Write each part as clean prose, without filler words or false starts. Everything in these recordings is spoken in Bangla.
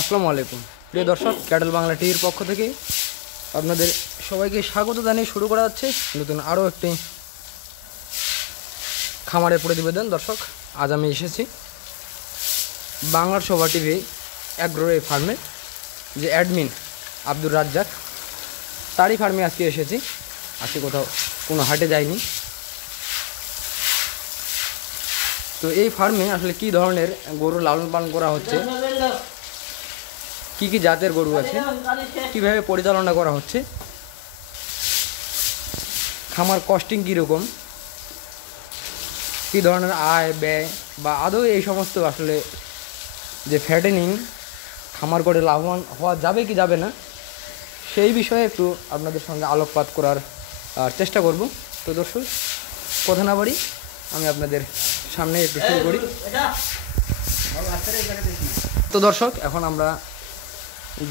আসসালামু আলাইকুম প্রিয় দর্শক, ক্যাটল বাংলা টিভির পক্ষ থেকে আপনাদের সবাইকে স্বাগত জানিয়ে শুরু করা যাচ্ছে নতুন আরও একটি খামারের প্রতিবেদন। দর্শক, আজ আমি এসেছি বাংলার সভা টিভি অ্যাগ্রো ফার্মে, যে অ্যাডমিন আব্দুর রাজ্জাক, তারই ফার্মে আজকে এসেছি। আজকে কোথাও কোনো হাটে যাইনি। তো এই ফার্মে আসলে কী ধরনের গরু লালন পালন করা হচ্ছে, কি কি জাতের গরু আছে, কিভাবে পরিচালনা করা হচ্ছে, খামার কস্টিং কীরকম, কী ধরনের আয় ব্যয় বা আদৌ এই সমস্ত আসলে যে ফ্যাটেনিং খামার করে লাভবান হওয়া যাবে কি যাবে না, সেই বিষয়ে একটু আপনাদের সঙ্গে আলোকপাত করার চেষ্টা করব। তো দর্শক, কথা না বাড়ি আমি আপনাদের সামনে একটু শুরু করি। তো দর্শক, এখন আমরা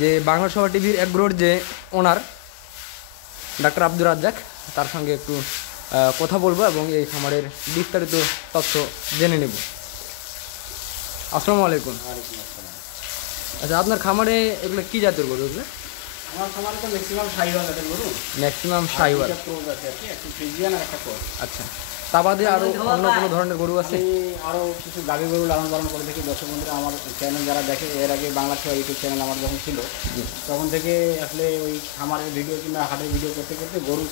যে বাংলা সভা টিভির অ্যাগ্রোর যে ওনার ডাক্তার আব্দুর রাজ্জাক, তার সঙ্গে একটু কথা বলবো এবং এই খামারের বিস্তারিত তথ্য জেনে নেব। আসসালামু আলাইকুম। আচ্ছা, আপনার খামারে এগুলো কী জাতের গরু? এগুলো আমার খামারে তো ম্যাক্সিমাম শাহিওয়াল জাতের গরু, ম্যাক্সিমাম শাহিওয়াল। একটু ফ্রিজিয়ান আর একটা ক্রস। আচ্ছা, তা বাদে আরও অন্য কোনো ধরনের গরু আছে? আমি আরও কিছু গাভী গরু লালন পালন করে থাকি। দর্শক বন্ধুরা আমার চ্যানেল যারা দেখে, এর আগে বাংলা সভা ইউটিউব চ্যানেল আমার যখন ছিল, তখন থেকে আসলে ওই খামারের ভিডিও কিংবা হাটের ভিডিও করতে করতে গরু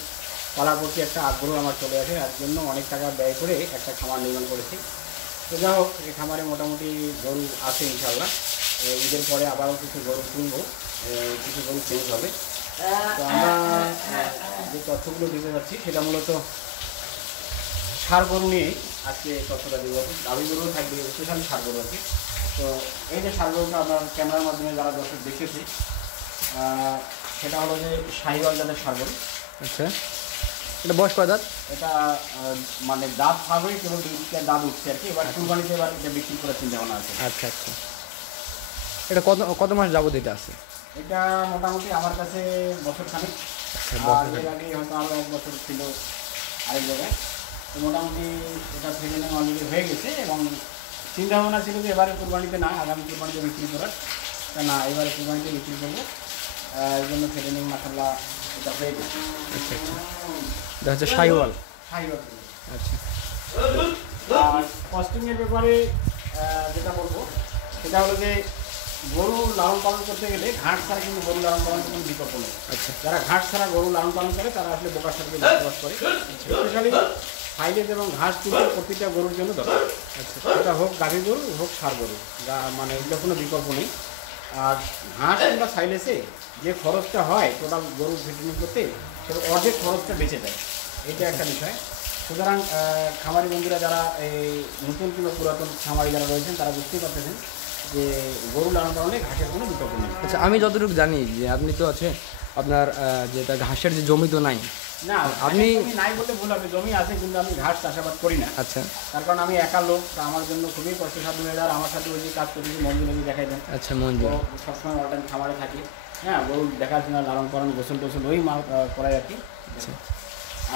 পালার প্রতি একটা আগ্রহ আমার চলে আসে। আর জন্য অনেক টাকা ব্যয় করে একটা খামার নির্মাণ করেছি। তো যাই হোক, এই খামারে মোটামুটি গরু আছে ইনশাল্লাহ। ঈদের পরে আবারও কিছু গরু কিনবো, কিছু গরু চেঞ্জ হবে। তো আমরা যে তথ্যগুলো দিতে যাচ্ছি সেটা মূলত ষাঁড় গরু নিয়েই আজকে তথ্যটা দেবো। গাভী গরু থাকবে, স্পেশালি ষাঁড় গরু আর কি। তো এই যে ষাঁড় গরুটা আপনার ক্যামেরার মাধ্যমে যারা দর্শক দেখেছি, সেটা হলো যে শাহিওয়াল জাতের ষাঁড় গরু। আচ্ছা, এটা বয়স কয় দাঁত? এটা মানে দাঁত ভাবেই কেবল দুইটা দাঁত উঠছে আর কি। এবার কুরবানিতে এবার এটা বিক্রি করার চিন্তা ভাবনা আছে। আচ্ছা আচ্ছা, এটা কত কত মাস যাবত এটা আছে? এটা মোটামুটি আমার কাছে বছর খানিক, আর এর আগে হয়তো আরও 1 বছর ছিল আরেক জায়গায়। তো মোটামুটি এটা ফেলে অলরেডি হয়ে গেছে এবং চিন্তা ভাবনা ছিল যে এবারে কুরবানিতে না, আগামী কুরবানিতে বিক্রি করার। তা না, এবারে কুরবানিতে বিক্রি করবো। এই জন্য ফেলে মাসাল্লাহ এটা হয়ে গেছে। আচ্ছা আচ্ছা, এটা হচ্ছে শাহিওয়াল। শাহিওয়াল। আচ্ছা, আর কস্টিংয়ের ব্যাপারে যেটা বলবো সেটা হলো যে গরু লালন পালন করতে গেলে ঘাট ছাড়া কিন্তু গরু লালন পালন কোনো বিকল্প নেই। আচ্ছা, যারা ঘাট ছাড়া গরু লালন পালন করে তারা আসলে বোকার সাথে বসবাস করে। স্পেশালি সাইলেজ এবং ঘাস কিন্তু প্রতিটা গরুর জন্য দরকার। আচ্ছা, এটা হোক গাভী গরু হোক ষাঁড় গরু, মানে এগুলো কোনো বিকল্প নেই। আর ঘাস কিংবা সাইলেসে যে খরচটা হয় টোটাল গরু ফিটিং করতে, সেটা অর্ধেক খরচটা বেঁচে যায়। এটা একটা বিষয়। সুতরাং খামারি বন্ধুরা যারা এই নতুন কিংবা পুরাতন খামারি যারা রয়েছেন, তারা বুঝতেই পারতেছেন যে গরু লালন পালনে ঘাসের কোনো বিকল্প নেই। আচ্ছা, আমি যতটুকু জানি যে আপনি তো আছে আপনার যেটা ঘাসের যে জমি তো নাই। না, আপনি নাই বলতে ভুল হবে, জমি আছে কিন্তু আমি ঘাস চাষাবাদ করি না। আচ্ছা, তার কারণ আমি একা লোক, তা আমার জন্য খুবই কষ্টসাধ্য হয়ে যায়। আমার সাথে ওই যে কাজ করতে মন্দিরে দেখাই দেন। আচ্ছা, মঞ্জুর। তো সবসময় অল টাইম খামারে থাকি। হ্যাঁ, গরু দেখাশোনা, লালন পালন, গোসল টোসল ওই মাল করাই আর কি। আচ্ছা,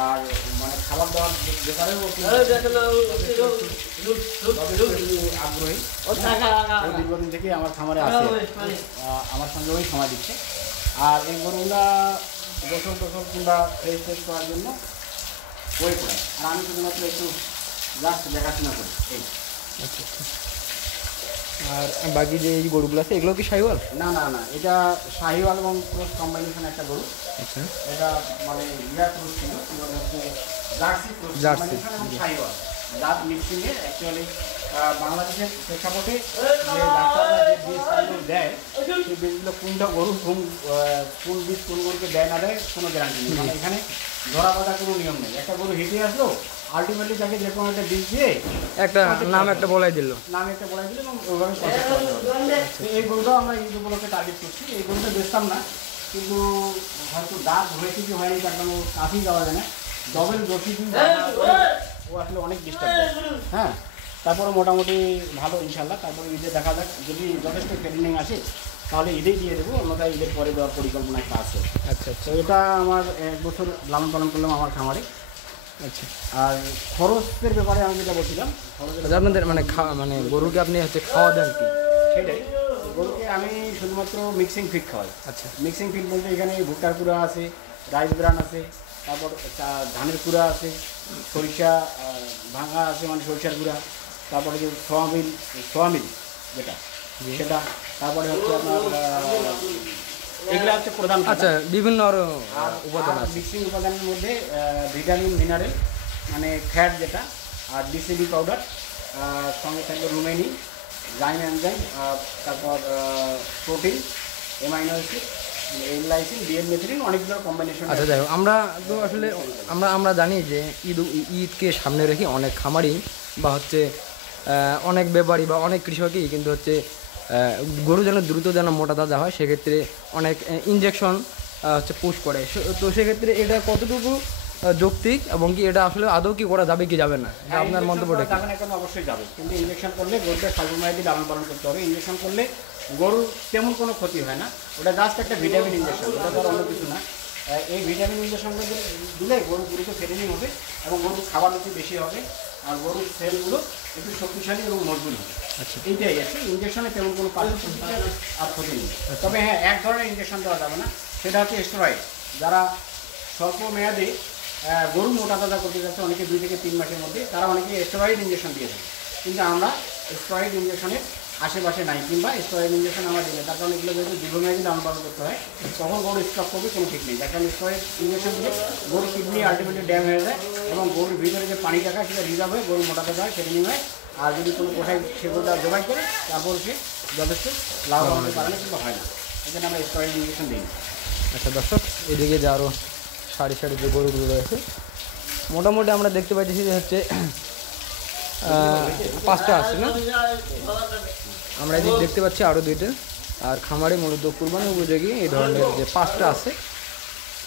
আর মানে খাবার দাবার ব্যাপারেও আগ্রহী। দীর্ঘদিন থেকেই আমার খামারে আছে, আমার সঙ্গে ওই সময় দিচ্ছে। আর এই গরুগুলা গোসল টোসল কিংবা ফ্রেশ ফ্রেশ করার জন্য ওই করে, আর আমি শুধুমাত্র একটু জাস্ট দেখাশোনা করি এই। আচ্ছা আচ্ছা, আর বাকি যে এই গরুগুলো আছে এগুলো কি শাহিওয়াল? না না না, এটা শাহিওয়াল এবং ক্রস কম্বাইনেশন একটা গরু। আচ্ছা, এটা মানে ইয়া ক্রস ছিল, হচ্ছে জার্সি ক্রস কম্বাইনেশন এবং শাহিওয়াল জাত মিক্সিংয়ে। অ্যাকচুয়ালি বাংলাদেশের প্রেক্ষাপটে যে ডাক্তাররা যে বীজগুলো দেয়, সেই বীজগুলো কোনটা গরু কোন বীজ কোন গরুকে দেয় না দেয় কোনো গ্যারান্টি নেই। মানে এখানে ধরা বাঁধা কোনো নিয়ম নেই। একটা গরু হেঁটে আসলো, আলটিমেটলি তাকে যে কোনো একটা বীজ দিয়ে একটা নাম একটা বলাই দিল, নাম একটা বলাই দিল এবং ওইভাবে কন্ট্যাক্ট করতে হবে। এই গরুটাও আমরা ঈদ উপলক্ষে টার্গেট করছি। এই গরুটা বেচতাম না, কিন্তু হয়তো দাঁত হয়েছে কি হয়নি তার কারণ কাছেই যাওয়া যায় না। ডবল দোষী দিন ও আসলে অনেক ডিস্টার্ব। হ্যাঁ, তারপরে মোটামুটি ভালো ইনশাল্লাহ। তারপরে ঈদে দেখা যাক, যদি যথেষ্ট ট্রেনিং আসে তাহলে ঈদেই দিয়ে দেবো, অন্যথায় ঈদের পরে দেওয়ার পরিকল্পনা একটা আছে। আচ্ছা আচ্ছা, তো এটা আমার 1 বছর লালন পালন করলাম আমার খামারে। আচ্ছা, আর খরচের ব্যাপারে আমি যেটা বলছিলাম, আপনাদের মানে মানে গরুকে আপনি হচ্ছে খাওয়া দেন কি? সেটাই গরুকে আমি শুধুমাত্র মিক্সিং ফিড খাওয়াই। আচ্ছা মিক্সিং ফিড বলতে এখানে ভুট্টার কুড়া আছে, রাইস ব্রান আছে, তারপর ধানের কুড়া আছে, সরিষা ভাঙা আছে মানে সরিষার গুঁড়া, তারপরে যে সোয়াবিন যেটা সেটা, তারপরে হচ্ছে আপনার এগুলো হচ্ছে প্রধান। আচ্ছা বিভিন্ন আরও উপাদান আছে। মিক্সিং উপাদানের মধ্যে ভিটামিন মিনারেল মানে ফ্যাট যেটা, আর ডিসিবি পাউডার, সঙ্গে থাকবে রুমেনি, জাইম এনজাইম, তারপর প্রোটিন, এমাইনো অ্যাসিড, এনলাইসিন, ডিএনমেথিলিন, অনেকগুলো কম্বিনেশন। আচ্ছা যাই হোক, আমরা তো আসলে আমরা জানি যে ঈদকে সামনে রেখে অনেক খামারি বা হচ্ছে অনেক ব্যাপারী বা অনেক কৃষকই কিন্তু হচ্ছে গরু যেন দ্রুত যেন মোটা তাজা হয় সেক্ষেত্রে অনেক ইনজেকশন হচ্ছে পুশ করে। তো সেক্ষেত্রে এটা কতটুকু যৌক্তিক এবং কি এটা আসলে আদৌ কি করা যাবে কি যাবে না, আপনার মন্তব্যটা কি? যাবে না, এখন অবশ্যই যাবে, কিন্তু ইনজেকশন করলে গরুটা স্বল্পমেয়াদী লালন পালন করতে হবে। ইনজেকশন করলে গরুর তেমন কোনো ক্ষতি হয় না, ওটা জাস্ট একটা ভিটামিন ইনজেকশন, ওটা তো আর অন্য কিছু না। এই ভিটামিন ইনজেকশনগুলো দিলে গরু দ্রুত ফেটেনিং হবে এবং গরুর খাবার রুচি বেশি হবে আর গরুর সেলগুলো একটু শক্তিশালী এবং মজবুত হবে। আচ্ছা এইটাই আছে, ইনজেকশনে তেমন কোনো পার্থক্য আর ক্ষতি নেই। তবে হ্যাঁ, এক ধরনের ইনজেকশন দেওয়া যাবে না, সেটা হচ্ছে স্টেরয়েড। যারা স্বল্প মেয়াদে গরু মোটা তাজা করতে যাচ্ছে, অনেকে 2 থেকে 3 মাসের মধ্যে, তারা অনেকে স্টেরয়েড ইনজেকশন দিয়ে থাকে, কিন্তু আমরা স্টেরয়েড ইনজেকশনের আশেপাশে নাই, কিংবা স্টেরয়েড ইনজেকশন আমরা দিলে তার কারণ এগুলো যেহেতু দীর্ঘমেয়াদী লালন পালন করতে হয়, তখন গরু স্টপ করবে কোনো ঠিক নেই। যার কারণে স্টেরয়েড ইনজেকশন দিলে গরুর কিডনি আলটিমেটলি ড্যাম হয়ে যায় এবং গরুর ভিতরে যে পানি টাকা সেটা রিজার্ভ হয়ে গরু মোটা তাজা হয়, সেটিং হয়। আর যদি কোনো কোথায় সেগুলোটা জবাই করে তারপর সে যথেষ্ট লাভবান হতে পারে না কিংবা হয় না, এই জন্য আমরা স্টেরয়েড ইনজেকশন দিই। আচ্ছা দর্শক, এদিকে যে আরও সারি সারি যে গরুগুলো রয়েছে মোটামুটি আমরা দেখতে পাচ্ছি যে হচ্ছে 5টা আছে না, আমরা এদিকে দেখতে পাচ্ছি আরও 2টা। আর খামারে মূলত কুরবানি উপযোগী এই ধরনের যে 5টা আছে।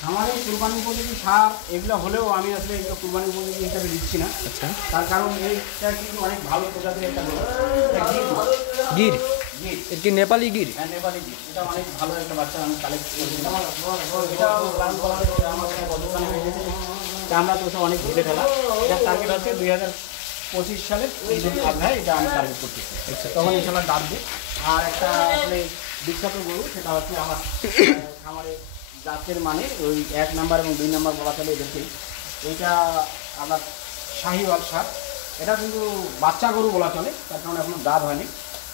আমার এই কুরবানি উপযোগী সার এগুলো হলেও আমি আসলে এগুলো কুরবানি উপযোগী হিসাবে দিচ্ছি না। আচ্ছা, তার কারণ এইটা কিন্তু অনেক ভালো প্রজাতির একটা গরু, এটা গির, গির, এর কি নেপালি গির? হ্যাঁ নেপালি গির, এটা অনেক ভালো একটা বাচ্চা আমি কালেক্ট করেছিলাম। এটা লালন পালন করে আমার গতকাল হয়ে গেছে, আমরা তো ওসব অনেক ঘুরে ফেলা। এটার টার্গেট হচ্ছে 2025 সালের ঈদুল আজহায় এটা আমি টার্গেট করতেছি, তখন ইনশাল্লাহ ডাকবে। আর একটা আসলে বিখ্যাত গরু, সেটা হচ্ছে আমার খামারে জাতের মানে ওই 1 নাম্বার এবং 2 নাম্বার বলা চলে এদেরকে। এইটা আমার শাহিওয়াল সার, এটা কিন্তু বাচ্চা গরু বলা চলে, তার কারণে এখনো দাঁত হয়নি।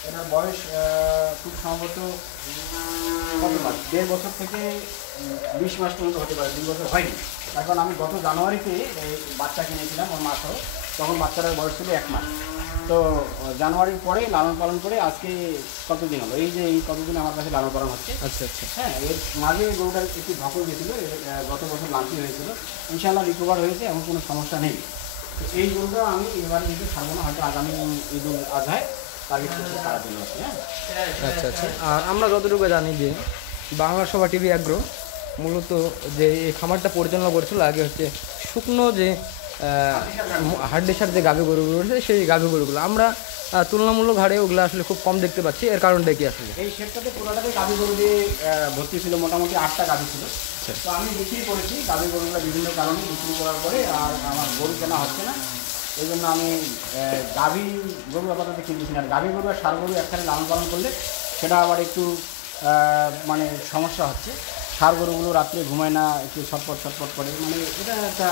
এটার বয়স খুব সম্ভবত কত মাস, 1.5 বছর থেকে 20 মাস পর্যন্ত হতে পারে, 2 বছর হয়নি। তার কারণ আমি গত জানুয়ারিতে বাচ্চা কিনেছিলাম ওর মা সহ, তখন বাচ্চাটার বয়স ছিল 1 মাস। তো জানুয়ারির পরে লালন পালন করে আজকে কতদিন হলো, এই যে এই কতদিন আমার কাছে লালন পালন হচ্ছে। আচ্ছা আচ্ছা, হ্যাঁ, এর মাঝে গরুটার একটু ধকল গেছিল, গত বছর লাঞ্চি হয়েছিল, ইনশাল্লাহ রিকভার হয়েছে, এমন কোনো সমস্যা নেই। তো এই গরুটা আমি এবারে কিন্তু ছাড়বো না, হয়তো আগামী ঈদুল আজহায় টার্গেট করতে সারা দিন হচ্ছে। হ্যাঁ, আচ্ছা আচ্ছা। আর আমরা যতটুকু জানি যে বাংলা সভা টিভি অ্যাগ্রো মূলত যে এই খামারটা পরিচালনা করেছিল আগে হচ্ছে শুকনো যে হাড্ডিসার যে গাভী গরুগুলো রয়েছে সেই গাভী গরুগুলো আমরা তুলনামূলক হারে ওগুলো আসলে খুব কম দেখতে পাচ্ছি। এর কারণটা কি আসলে? এই সেটটাতে পুরোটাতে গাভী গরু দিয়ে ভর্তি ছিল, মোটামুটি 8টা গাভী ছিল। তো আমি বিক্রি করেছি গাভী গরুগুলো বিভিন্ন কারণে বিক্রি করার পরে, আর আমার গরু কেনা হচ্ছে না, এই জন্য আমি গাভী গরু আপাতত কিনতেছি না। আর গাভী গরু আর ষাঁড় গরু একসাথে লালন পালন করলে সেটা আবার একটু মানে সমস্যা হচ্ছে। ষাঁড় গরুগুলো রাত্রে ঘুমায় না, একটু ছটপট করে, মানে এটা একটা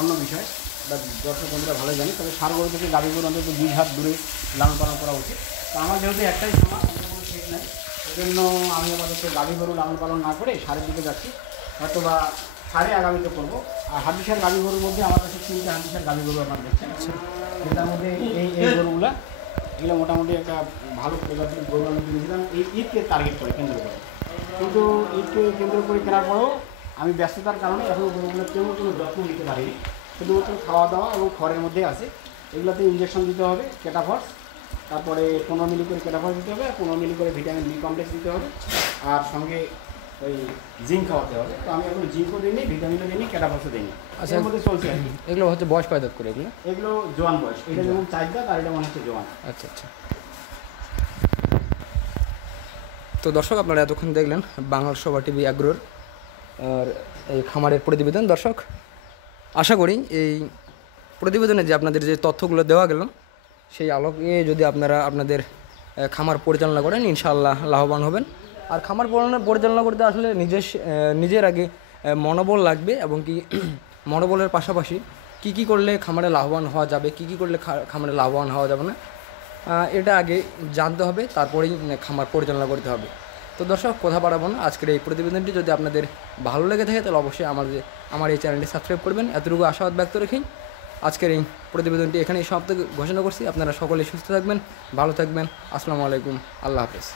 অন্য বিষয়, বা দর্শক বন্ধুরা ভালো জানি। তবে ষাঁড় গরু থেকে গাভী গরু অন্তত 2 হাত দূরে লালন পালন করা উচিত। তো আমার যেহেতু একটাই খামার, কোনো ঠিক নাই, এই জন্য আমি আপাতত গাভী গরু লালন পালন না করে ষাঁড়ের দিকে যাচ্ছি, হয়তো বা ষাঁড়ে আগামীতে করবো। আর হাড্ডিসার গাভী গরুর মধ্যে আমার কাছে 3টে হাড্ডিসার গাভী গরু আপনার দেখছেন, যেটার মধ্যে এই গরুগুলো এগুলো মোটামুটি একটা ভালো প্রজাতির গরু আমি কিনেছিলাম এই ঈদকে টার্গেট করে কেন্দ্র করে। কিন্তু ঈদকে কেন্দ্র করে কেনার পরেও আমি ব্যস্ততার কারণে এখনও গরুগুলো তেমন কোনো যত্ন নিতে পারিনি, শুধুমাত্র খাওয়া দাওয়া এবং খড়ের মধ্যে আছে। এগুলোতে ইনজেকশন দিতে হবে ক্যাটাফর্স, তারপরে 15 মিলি করে ক্যাটাফর্স দিতে হবে, আর 15 মিলি করে ভিটামিন বি কমপ্লেক্স দিতে হবে, আর সঙ্গে ওই জিঙ্ক খাওয়াতে হবে। তো আমি এখন জিঙ্কও দিইনি, ভিটামিনও দিইনি, ক্যাটাফর্সও দিইনি, আচ্ছা, এর মধ্যে চলছে আর কি। এগুলো হচ্ছে বয়স পায়দাত করে এগুলো? এগুলো জোয়ান বয়স, এটা যেমন 4 দাঁত আর এটা মনে হচ্ছে জোয়ান। আচ্ছা আচ্ছা। তো দর্শক, আপনারা এতক্ষণ দেখলেন বাংলা সভা টিভি অ্যাগ্রোর আর এই খামারের প্রতিবেদন। দর্শক, আশা করি এই প্রতিবেদনে যে আপনাদের যে তথ্যগুলো দেওয়া গেল সেই আলোকে যদি আপনারা আপনাদের খামার পরিচালনা করেন, ইনশাআল্লাহ লাভবান হবেন। আর খামার পরিচালনা করতে আসলে নিজের আগে মনোবল লাগবে, এবং কি মনোবলের পাশাপাশি কী করলে খামারে লাভবান হওয়া যাবে, কী করলে খামারে লাভবান হওয়া যাবে না, এটা আগে জানতে হবে, তারপরেই খামার পরিচালনা করতে হবে। তো দর্শক, কথা বাড়াবো না, আজকের এই প্রতিবেদনটি যদি আপনাদের ভালো লেগে থাকে তাহলে অবশ্যই আমার এই চ্যানেলটি সাবস্ক্রাইব করবেন। এতটুকু আশাবাদ ব্যক্ত রেখেই আজকের এই প্রতিবেদনটি এখানেই সমাপ্ত ঘোষণা করছি। আপনারা সকলেই সুস্থ থাকবেন, ভালো থাকবেন। আসসালামু আলাইকুম, আল্লাহ হাফেজ।